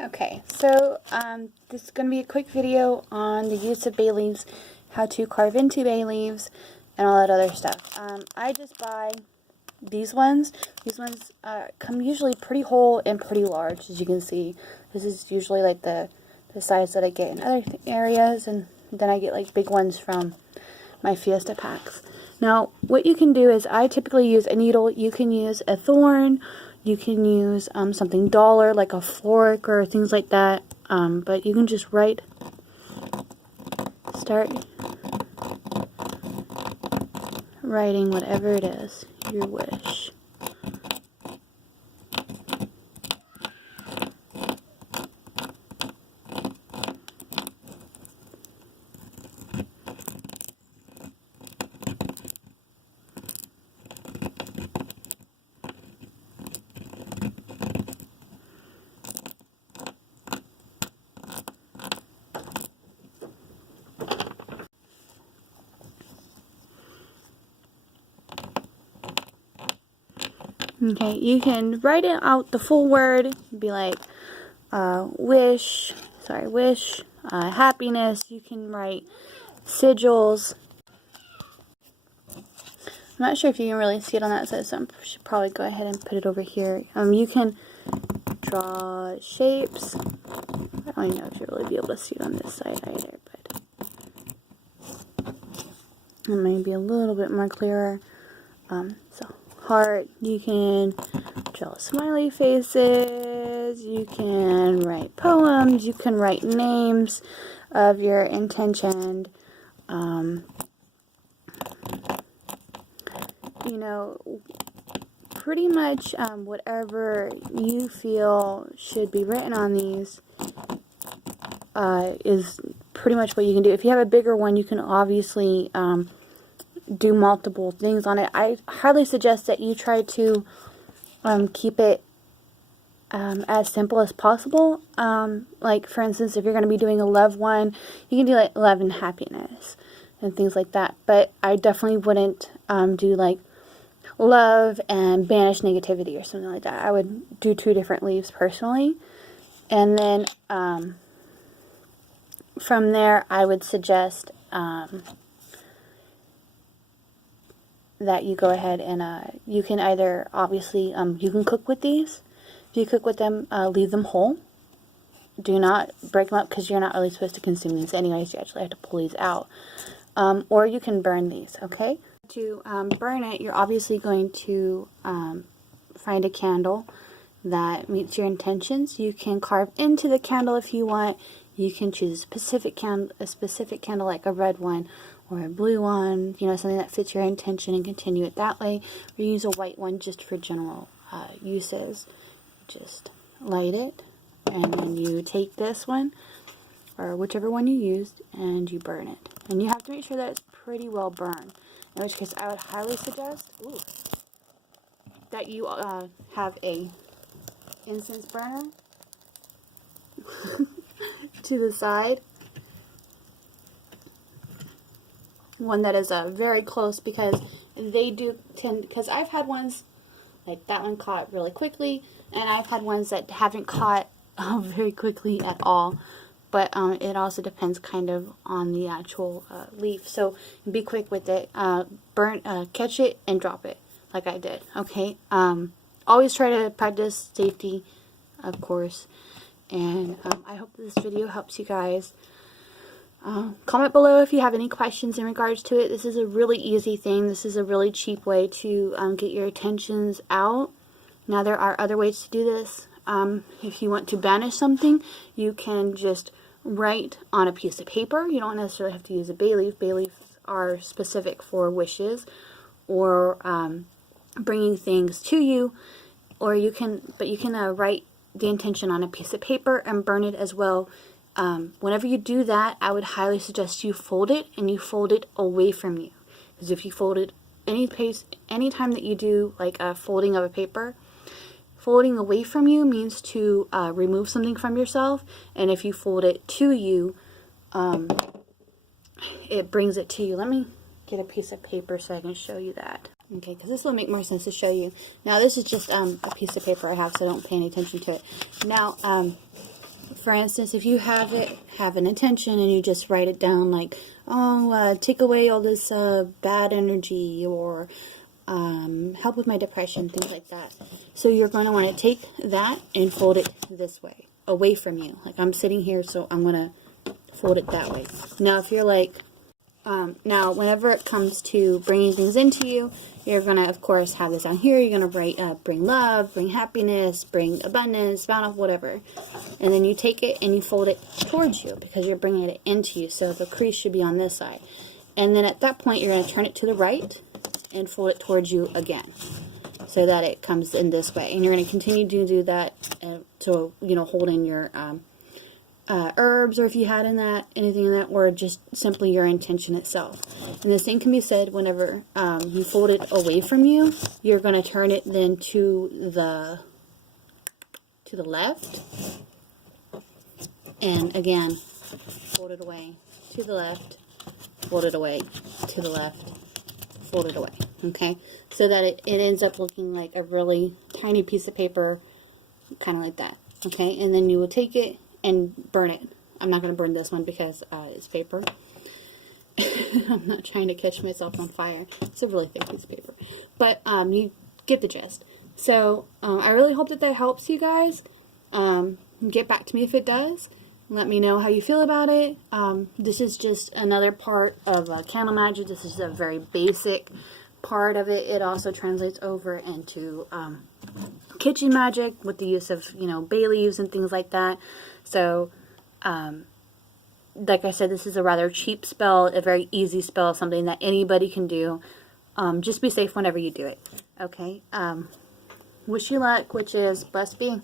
Okay, so this is going to be a quick video on the use of bay leaves, how to carve into bay leaves, and all that other stuff. I just buy these ones. These ones come usually pretty whole and pretty large, as you can see. This is usually like the size that I get in other areas, and then I get like big ones from my Fiesta packs. Now, what you can do is, I typically use a needle. You can use a thorn. You can use something duller like a fork or things like that, but you can just start writing whatever it is, your wish. Okay, you can write it out the full word, be like wish, happiness. You can write sigils. I'm not sure if you can really see it on that side, so I should probably go ahead and put it over here. You can draw shapes. I don't even know if you'll really be able to see it on this side either, but it may be a little bit more clearer. So heart, you can draw smiley faces, you can write poems, you can write names of your intention, you know, pretty much whatever you feel should be written on these is pretty much what you can do. If you have a bigger one, you can obviously do multiple things on it. I highly suggest that you try to keep it as simple as possible. Like, for instance, if you're going to be doing a love one, you can do like love and happiness and things like that. But I definitely wouldn't do like love and banish negativity or something like that. I would do 2 different leaves personally. And then from there, I would suggest that you go ahead and you can either, obviously, you can cook with these. If you cook with them, leave them whole. Do not break them up, because you're not really supposed to consume these anyways. You actually have to pull these out. Or you can burn these, okay? To burn it, you're obviously going to find a candle that meets your intentions. You can carve into the candle if you want. You can choose a specific candle, like a red one or a blue one, you know, something that fits your intention, and continue it that way. Or use a white one just for general uses. Just light it, and then you take this one, or whichever one you used, and you burn it. And you have to make sure that it's pretty well burned. In which case, I would highly suggest that you have a incense burner to the side. One that is very close, because they do tend, because I've had ones like that one caught really quickly, and I've had ones that haven't caught very quickly at all. But it also depends kind of on the actual leaf. So be quick with it. Catch it and drop it, like I did. Okay. Always try to practice safety, of course. And I hope this video helps you guys. Comment below if you have any questions in regards to it. This is a really easy thing. This is a really cheap way to get your intentions out. Now, there are other ways to do this. If you want to banish something, you can just write on a piece of paper. You don't necessarily have to use a bay leaf. Bay leaves are specific for wishes or bringing things to you. Or you can write the intention on a piece of paper and burn it as well. Whenever you do that, I would highly suggest you fold it, and you fold it away from you. Because if you fold it any time that you do like a folding of a paper, folding away from you means to remove something from yourself, and if you fold it to you, it brings it to you. Let me get a piece of paper so I can show you that. Okay, because this will make more sense to show you. Now, this is just a piece of paper I have, so don't pay any attention to it. Now, for instance, if you have an intention and you just write it down like, oh, take away all this bad energy, or help with my depression, things like that. So you're going to want to take that and fold it this way, away from you. Like I'm sitting here, so I'm going to fold it that way. Now, if you're like, now whenever it comes to bringing things into you, you're going to, of course, have this on here. You're going to bring love, bring happiness, bring abundance, bountiful, whatever. And then you take it and you fold it towards you because you're bringing it into you. So the crease should be on this side. And then at that point, you're going to turn it to the right and fold it towards you again, so that it comes in this way. And you're going to continue to do that, so, you know, holding your herbs, or if you had anything in that, or just simply your intention itself. And the same can be said whenever you fold it away from you. You're going to turn it then to the left, and again, fold it away to the left, fold it away to the left, fold it away. Okay, so that it ends up looking like a really tiny piece of paper, kind of like that. Okay, and then you will take it and burn it. I'm not going to burn this one because it's paper. I'm not trying to catch myself on fire. It's a really thick piece of paper. But you get the gist. So I really hope that helps you guys. Get back to me if it does. Let me know how you feel about it. This is just another part of candle magic. This is a very basic part of it. It also translates over into kitchen magic with the use of, you know, bay leaves and things like that. So, like I said, this is a rather cheap spell, a very easy spell, something that anybody can do. Just be safe whenever you do it. Okay? Wish you luck, which is blessed be.